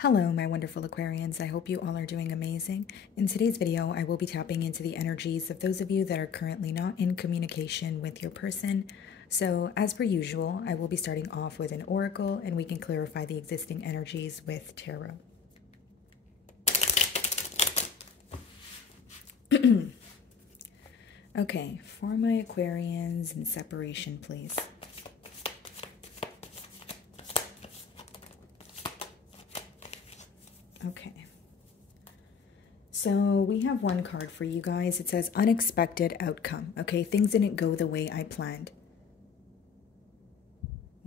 Hello, my wonderful Aquarians. I hope you all are doing amazing. In today's video, I will be tapping into the energies of those of you that are currently not in communication with your person. So, as per usual, I will be starting off with an oracle and we can clarify the existing energies with tarot. Okay, for my Aquarians in separation, please. Okay. So we have one card for you guys. It says unexpected outcome. Okay, things didn't go the way I planned.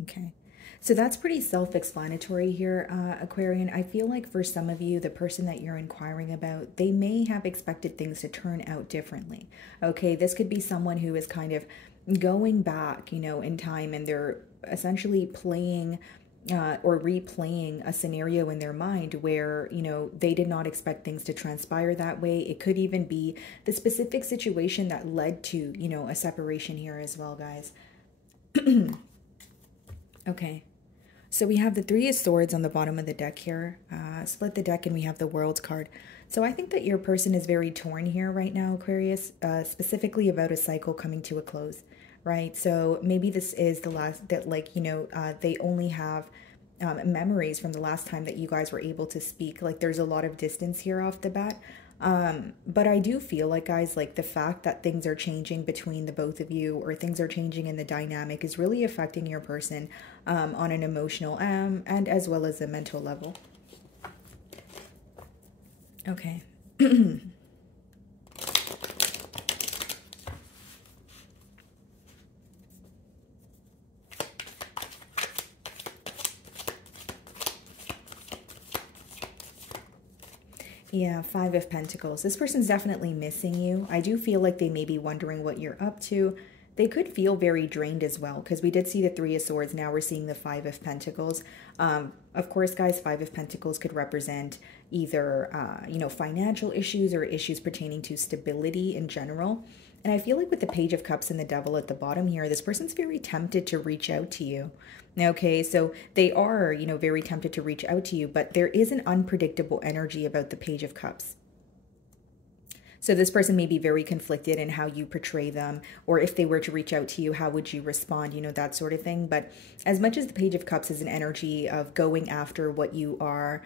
Okay. So that's pretty self-explanatory here, Aquarian. I feel like for some of you, the person that you're inquiring about, they may have expected things to turn out differently. Okay, this could be someone who is kind of going back, in time, and they're essentially playing or replaying a scenario in their mind where, they did not expect things to transpire that way. It could even be the specific situation that led to, a separation here as well, guys. Okay. So we have the Three of Swords on the bottom of the deck here. Split the deck and we have the World card. So I think that your person is very torn here right now, Aquarius, specifically about a cycle coming to a close, right? So maybe this is the last that, they only have memories from the last time that you guys were able to speak. Like there's a lot of distance here off the bat. But I do feel like, guys, like the fact that things are changing between the both of you or things are changing in the dynamic is really affecting your person on an emotional and as well as a mental level. Okay. Yeah, Five of Pentacles. This person's definitely missing you. I do feel like they may be wondering what you're up to. They could feel very drained as well, because we did see the Three of Swords. Now we're seeing the Five of Pentacles. Of course, guys, Five of Pentacles could represent either, financial issues or issues pertaining to stability in general. And I feel like with the Page of Cups and the Devil at the bottom here, this person's very tempted to reach out to you. Okay, so they are, very tempted to reach out to you, but there is an unpredictable energy about the Page of Cups. So this person may be very conflicted in how you portray them, or if they were to reach out to you, how would you respond, that sort of thing. But as much as the Page of Cups is an energy of going after what you are,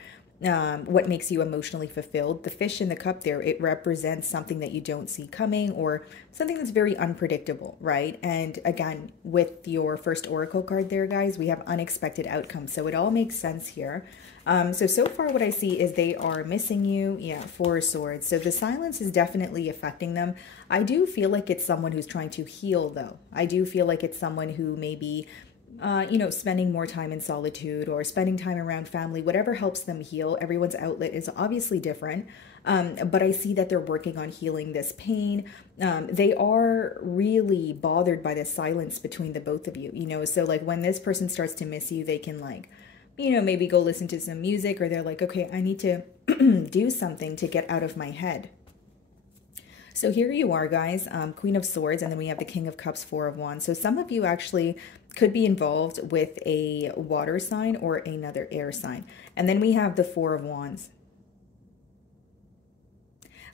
what makes you emotionally fulfilled, the fish in the cup there, it represents something that you don't see coming or something that's very unpredictable, right? And again, with your first oracle card there, guys, we have unexpected outcomes. So it all makes sense here. So far what I see is they are missing you. Yeah, Four of Swords. So the silence is definitely affecting them. I do feel like it's someone who's trying to heal, though. I do feel like it's someone who may be spending more time in solitude or spending time around family, whatever helps them heal. Everyone's outlet is obviously different. But I see that they're working on healing this pain. They are really bothered by the silence between the both of you, so like when this person starts to miss you, they can maybe go listen to some music, or they're like, okay, I need to do something to get out of my head. So here you are, guys, Queen of Swords, and then we have the King of Cups, Four of Wands. So some of you actually could be involved with a water sign or another air sign. And then we have the Four of Wands.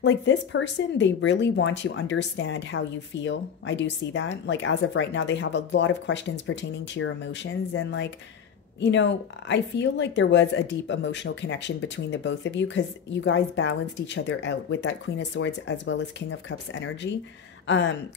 Like this person, they really want to understand how you feel. I do see that. Like as of right now, they have a lot of questions pertaining to your emotions, and I feel like there was a deep emotional connection between the both of you because you guys balanced each other out with that Queen of Swords as well as King of Cups energy.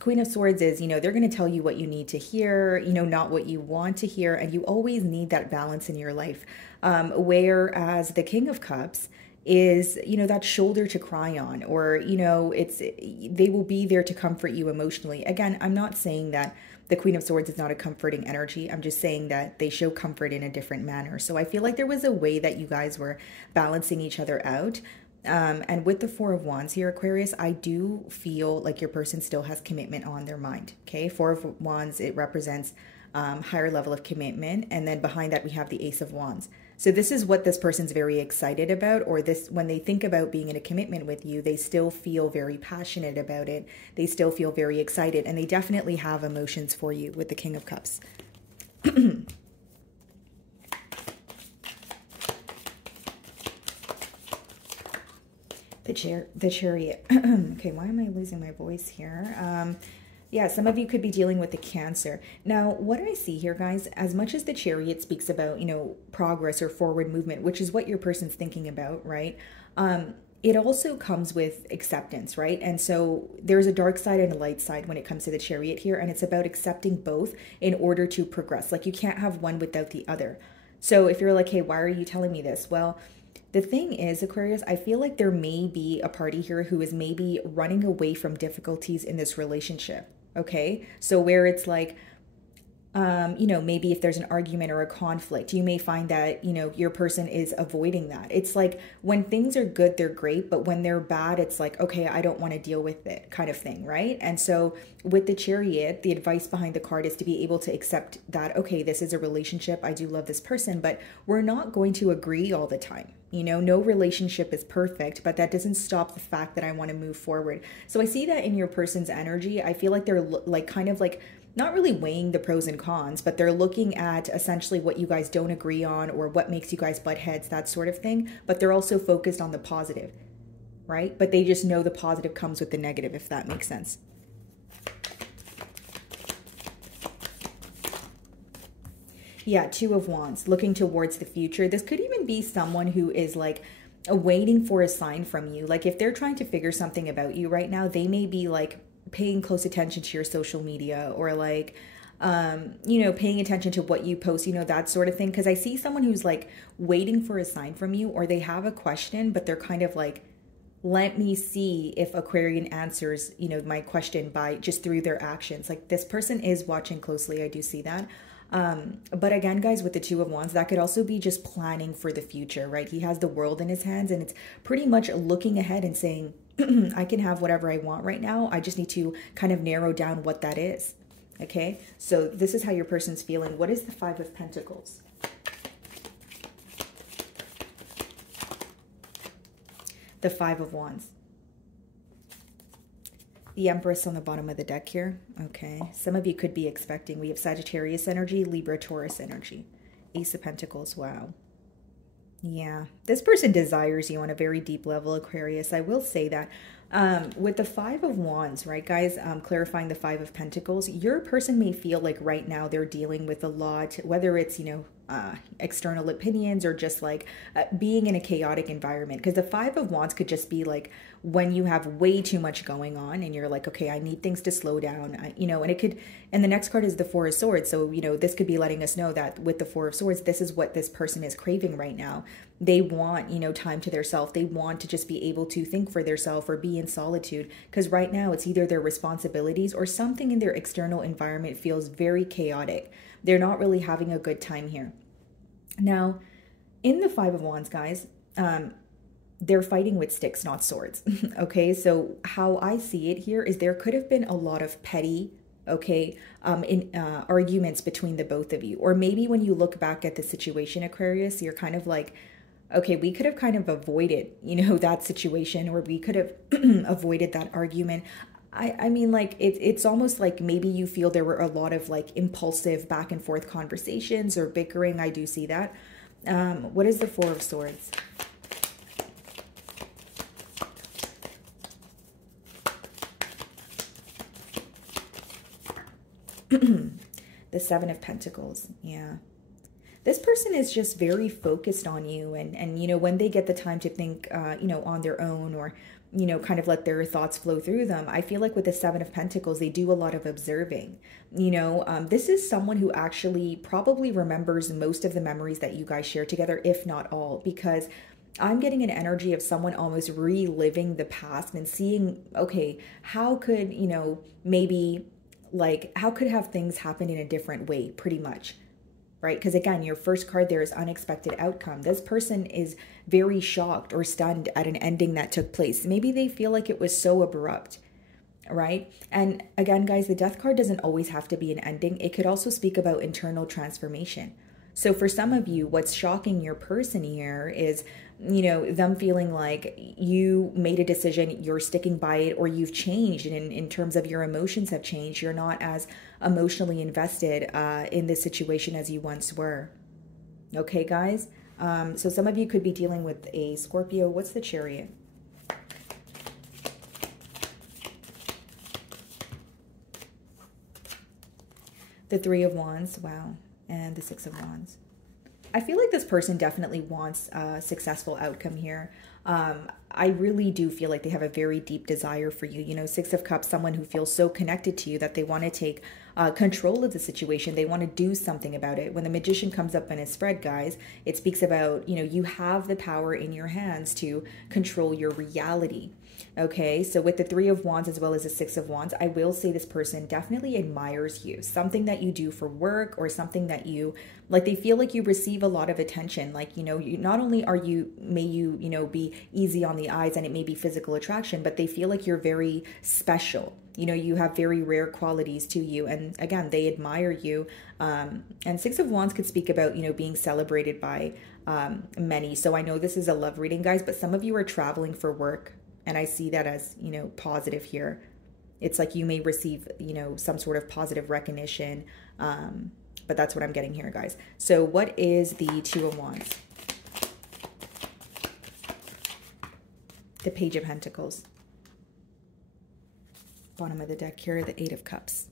Queen of Swords is, they're going to tell you what you need to hear, not what you want to hear. And you always need that balance in your life. Whereas the King of Cups is, that shoulder to cry on, or, they will be there to comfort you emotionally. Again, I'm not saying that the Queen of Swords is not a comforting energy. I'm just saying that they show comfort in a different manner. So I feel like there was a way that you guys were balancing each other out. And with the Four of Wands here, Aquarius, I do feel like your person still has commitment on their mind. Okay, Four of Wands, it represents higher level of commitment. And then behind that, we have the Ace of Wands. So this is what this person's very excited about, or this, when they think about being in a commitment with you, they still feel very passionate about it. They still feel very excited, and they definitely have emotions for you with the King of Cups. The chariot. Okay, why am I losing my voice here? Yeah, some of you could be dealing with the Cancer. Now, what I see here, guys, as much as the chariot speaks about, progress or forward movement, which is what your person's thinking about, right? It also comes with acceptance, right? And so there's a dark side and a light side when it comes to the chariot here, and it's about accepting both in order to progress. Like, you can't have one without the other. So if you're like, hey, why are you telling me this? Well, the thing is, Aquarius, I feel like there may be a party here who is maybe running away from difficulties in this relationship. Okay, so where it's like, maybe if there's an argument or a conflict, you may find that, your person is avoiding that. It's like when things are good, they're great, but when they're bad, it's like, okay, I don't want to deal with it kind of thing, right? And so with the chariot, the advice behind the card is to be able to accept that, okay, this is a relationship. I do love this person, but we're not going to agree all the time. No relationship is perfect, but that doesn't stop the fact that I want to move forward. So I see that in your person's energy. I feel like they're like kind of like not really weighing the pros and cons, but they're looking at essentially what you guys don't agree on or what makes you guys butt heads, that sort of thing. But they're also focused on the positive, right? But they just know the positive comes with the negative, if that makes sense. Yeah, Two of Wands, looking towards the future. This could even be someone who is like waiting for a sign from you. Like if they're trying to figure something about you right now, they may be like paying close attention to your social media or like, paying attention to what you post, that sort of thing. Because I see someone who's like waiting for a sign from you, or they have a question, but they're kind of like, let me see if Aquarian answers, my question by just through their actions. Like this person is watching closely. I do see that. But again, guys, with the Two of Wands, that could also be just planning for the future, right? He has the world in his hands, and it's pretty much looking ahead and saying, I can have whatever I want right now. I just need to kind of narrow down what that is. Okay, so this is how your person's feeling. What is the Five of Pentacles? The Five of Wands. The Empress on the bottom of the deck here. Okay, some of you could be expecting. We have Sagittarius energy, Libra, Taurus energy. Ace of Pentacles, wow. Yeah, this person desires you on a very deep level, Aquarius. I will say that. With the Five of Wands, right, guys, clarifying the Five of Pentacles, your person may feel like right now they're dealing with a lot, whether it's, external opinions or just like being in a chaotic environment. Because the Five of Wands could just be like when you have way too much going on and you're like, okay, I need things to slow down, and it could, and the next card is the Four of Swords. So, this could be letting us know that with the Four of Swords, this is what this person is craving right now. They want, time to their self. They want to just be able to think for themselves or be in solitude. Because right now it's either their responsibilities or something in their external environment feels very chaotic. They're not really having a good time here. Now, in the Five of Wands, guys, they're fighting with sticks, not swords. Okay, so how I see it here is there could have been a lot of petty, arguments between the both of you. Or maybe when you look back at the situation, Aquarius, you're kind of like, okay, we could have kind of avoided, that situation, or we could have avoided that argument. I mean, like, it's almost like maybe you feel there were a lot of like impulsive back and forth conversations or bickering. I do see that. What is the Four of Swords? The Seven of Pentacles. Yeah. This person is just very focused on you, and when they get the time to think, on their own, or, kind of let their thoughts flow through them, I feel like with the Seven of Pentacles, they do a lot of observing. This is someone who actually probably remembers most of the memories that you guys share together, if not all, because I'm getting an energy of someone almost reliving the past and seeing, okay, how could, maybe like, how could have things happen in a different way, pretty much. Right? Because again, your first card there is unexpected outcome. This person is very shocked or stunned at an ending that took place. Maybe they feel like it was so abrupt, right? And again, guys, the Death card doesn't always have to be an ending. It could also speak about internal transformation. So for some of you, what's shocking your person here is, them feeling like you made a decision, you're sticking by it, or you've changed, and in terms of your emotions have changed. You're not as emotionally invested in this situation as you once were. Okay, guys? So some of you could be dealing with a Scorpio. What's the Chariot? The Three of Wands, wow, and the Six of Wands. I feel like this person definitely wants a successful outcome here. I really do feel like they have a very deep desire for you. You know, Six of Cups, someone who feels so connected to you that they want to take control of the situation. They want to do something about it. When the Magician comes up in a spread, guys, it speaks about, you know, you have the power in your hands to control your reality. Okay, so with the Three of Wands as well as the Six of Wands, I will say this person definitely admires you. Something that you do for work or something that you, like they feel like you receive a lot of attention. Like, you know, you not only are you, may you, you know, be easy on the eyes and it may be physical attraction, but they feel like you're very special. You know, you have very rare qualities to you. And again, they admire you. And Six of Wands could speak about, you know, being celebrated by many. So I know this is a love reading, guys, but some of you are traveling for work. And I see that as, you know, positive here. It's like you may receive, you know, some sort of positive recognition. But that's what I'm getting here, guys. So what is the Two of Wands? The Page of Pentacles. Bottom of the deck here, the Eight of Cups.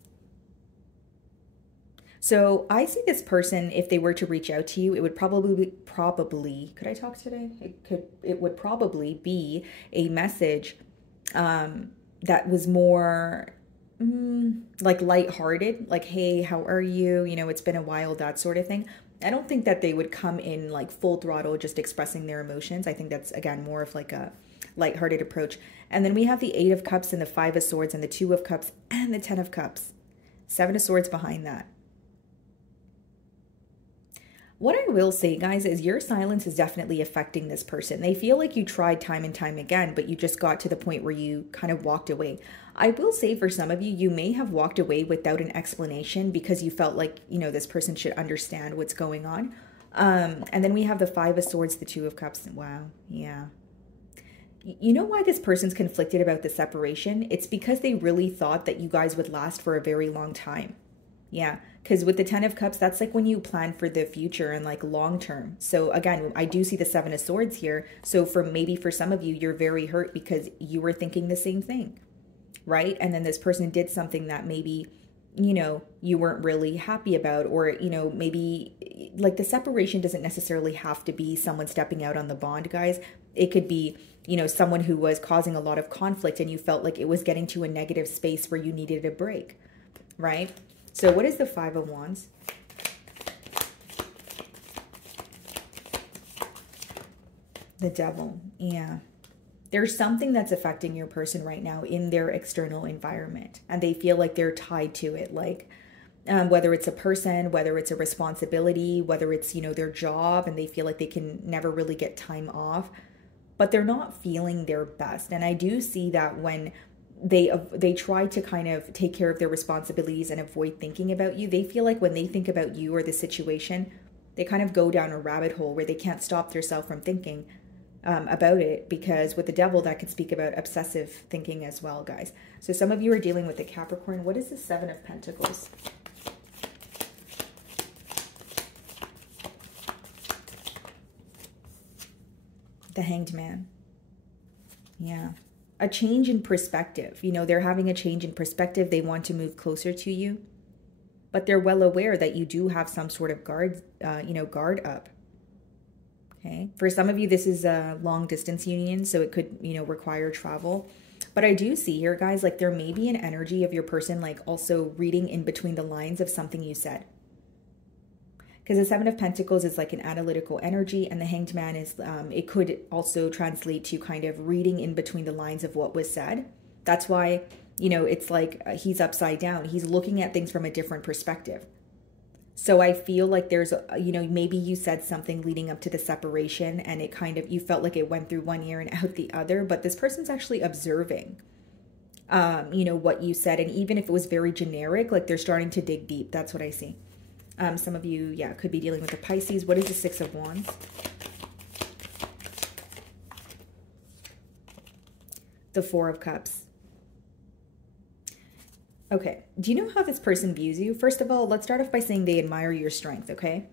So I see this person, if they were to reach out to you, it would probably, could I talk today? It would probably be a message that was more like lighthearted, like, hey, how are you? You know, it's been a while, that sort of thing. I don't think that they would come in like full throttle, just expressing their emotions. I think that's, again, more of like a lighthearted approach. And then we have the Eight of Cups and the Five of Swords and the Two of Cups and the Ten of Cups. Seven of Swords behind that. What I will say, guys, is your silence is definitely affecting this person. They feel like you tried time and time again, but you just got to the point where you kind of walked away. I will say for some of you, you may have walked away without an explanation because you felt like, you know, this person should understand what's going on. And then we have the Five of Swords, the Two of Cups. Wow. Yeah. You know why this person's conflicted about the separation? It's because they really thought that you guys would last for a very long time. Yeah, because with the Ten of Cups, that's like when you plan for the future and like long term. So again, I do see the Seven of Swords here. So maybe for some of you, you're very hurt because you were thinking the same thing, right? And then this person did something that maybe, you know, you weren't really happy about, or, you know, maybe like the separation doesn't necessarily have to be someone stepping out on the bond, guys. It could be, you know, someone who was causing a lot of conflict and you felt like it was getting to a negative space where you needed a break, right? So what is the Five of Wands? The Devil. Yeah. There's something that's affecting your person right now in their external environment, and they feel like they're tied to it. Like whether it's a person, whether it's a responsibility, whether it's, you know, their job, and they feel like they can never really get time off, but they're not feeling their best. And I do see that when they try to kind of take care of their responsibilities and avoid thinking about you, they feel like when they think about you or the situation, they kind of go down a rabbit hole where they can't stop themselves from thinking about it, because with the Devil, that could speak about obsessive thinking as well, guys. So some of you are dealing with the Capricorn. What is the Seven of Pentacles? The Hanged Man. Yeah. A change in perspective. You know, they're having a change in perspective. They want to move closer to you, but they're well aware that you do have some sort of guard up. Okay. For some of you, this is a long distance union, so it could, you know, require travel. But I do see here, guys, like there may be an energy of your person, like also reading in between the lines of something you said. Because the Seven of Pentacles is like an analytical energy, and the Hanged Man is, it could also translate to kind of reading in between the lines of what was said. That's why, you know, it's like he's upside down. He's looking at things from a different perspective. So I feel like there's, you know, maybe you said something leading up to the separation and it kind of, you felt like it went through one ear and out the other, but this person's actually observing, you know, what you said. And even if it was very generic, like they're starting to dig deep. That's what I see. Some of you, yeah, could be dealing with the Pisces. What is the Six of Wands? The Four of Cups. Okay, do you know how this person views you? First of all, let's start off by saying they admire your strength, okay?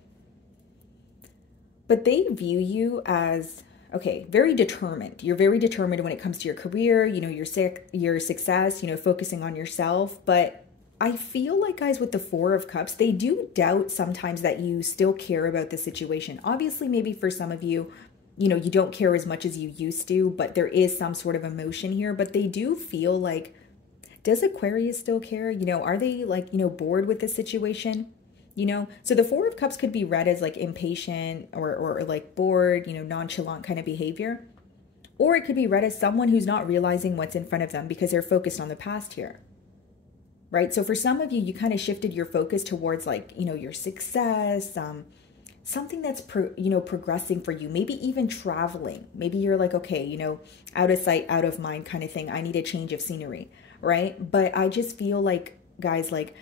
But they view you as, okay, very determined. You're very determined when it comes to your career, you know, your success, you know, focusing on yourself. But I feel like, guys, with the Four of Cups, they do doubt sometimes that you still care about the situation. Obviously, maybe for some of you, you know, you don't care as much as you used to, but there is some sort of emotion here. But they do feel like, does Aquarius still care? You know, are they like, you know, bored with the situation? You know, so the Four of Cups could be read as like impatient or like bored, you know, nonchalant kind of behavior. Or it could be read as someone who's not realizing what's in front of them because they're focused on the past here. Right? So for some of you, you kind of shifted your focus towards like, you know, your success, something that's, progressing for you, maybe even traveling. Maybe you're like, okay, you know, out of sight, out of mind kind of thing. I need a change of scenery, right? But I just feel like, guys, like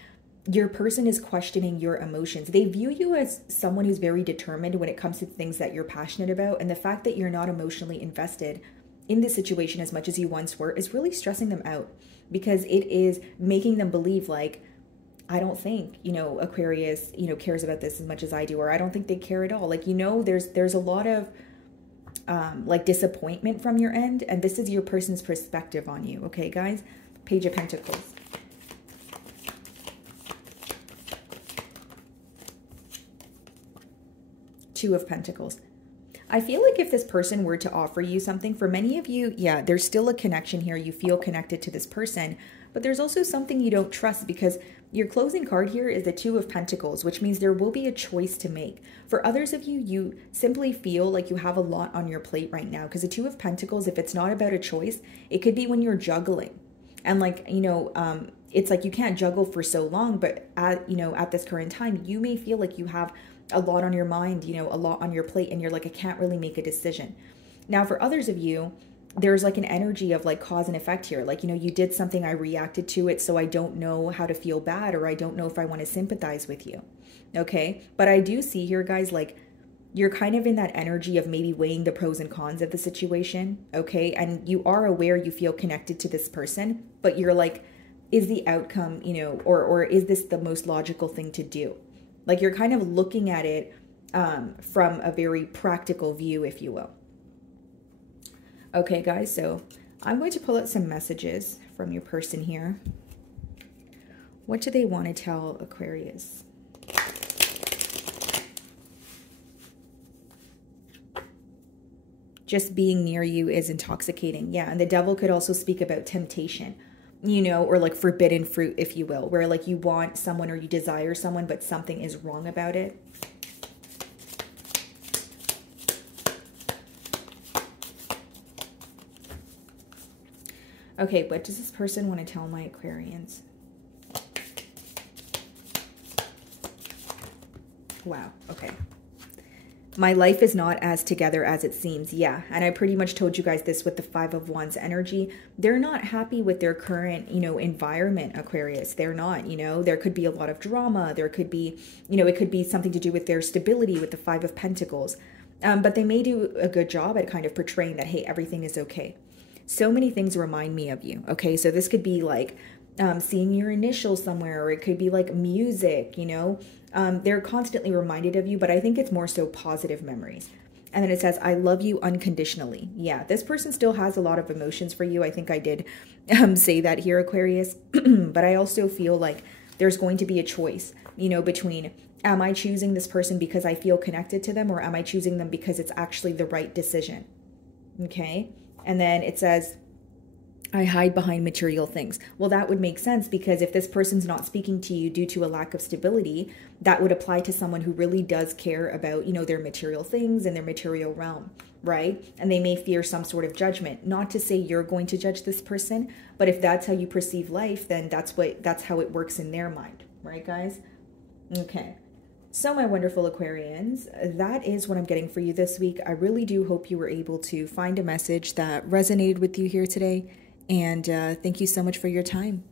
your person is questioning your emotions. They view you as someone who's very determined when it comes to things that you're passionate about. And the fact that you're not emotionally invested in this situation as much as you once were is really stressing them out, because it is making them believe like, I don't think, you know, Aquarius, you know, cares about this as much as I do, or I don't think they care at all. Like, you know, there's a lot of like disappointment from your end, and this is your person's perspective on you. Okay, guys? Page of Pentacles. Two of Pentacles. I feel like if this person were to offer you something, for many of you, yeah, there's still a connection here. You feel connected to this person, but there's also something you don't trust, because your closing card here is the Two of Pentacles, which means there will be a choice to make. For others of you, you simply feel like you have a lot on your plate right now, because the Two of Pentacles, if it's not about a choice, it could be when you're juggling. And like, you know, it's like you can't juggle for so long, but at this current time, you may feel like you have a lot on your mind, you know, a lot on your plate, and you're like, I can't really make a decision. Now, for others of you, there's like an energy of like cause and effect here. Like, you know, you did something, I reacted to it, so I don't know how to feel bad, or I don't know if I want to sympathize with you. Okay. But I do see here, guys, like you're kind of in that energy of maybe weighing the pros and cons of the situation. Okay. And you are aware you feel connected to this person, but you're like, is the outcome, you know, or is this the most logical thing to do? Like you're kind of looking at it from a very practical view, if you will. Okay, guys, so I'm going to pull out some messages from your person here. What do they want to tell Aquarius? Just being near you is intoxicating. Yeah, and the devil could also speak about temptation, you know, or like forbidden fruit, if you will, where like you want someone or you desire someone, but something is wrong about it. Okay, what does this person want to tell my Aquarians? Wow, okay. My life is not as together as it seems. Yeah, and I pretty much told you guys this with the Five of Wands energy. They're not happy with their current, you know, environment, Aquarius. They're not, you know, there could be a lot of drama. There could be, you know, it could be something to do with their stability with the Five of Pentacles. But they may do a good job at kind of portraying that, hey, everything is okay. So many things remind me of you. Okay, so this could be like seeing your initials somewhere, or it could be like music, you know. They're constantly reminded of you, but I think it's more so positive memories. And then it says, I love you unconditionally. Yeah, this person still has a lot of emotions for you. I think I did say that here, Aquarius. But I also feel like there's going to be a choice, you know, between, am I choosing this person because I feel connected to them, or am I choosing them because it's actually the right decision? Okay. And then it says, I hide behind material things. Well, that would make sense, because if this person's not speaking to you due to a lack of stability, that would apply to someone who really does care about, you know, their material things and their material realm, right? And they may fear some sort of judgment. Not to say you're going to judge this person, but if that's how you perceive life, then that's how it works in their mind, right, guys? Okay. So my wonderful Aquarians, that is what I'm getting for you this week. I really do hope you were able to find a message that resonated with you here today. And thank you so much for your time.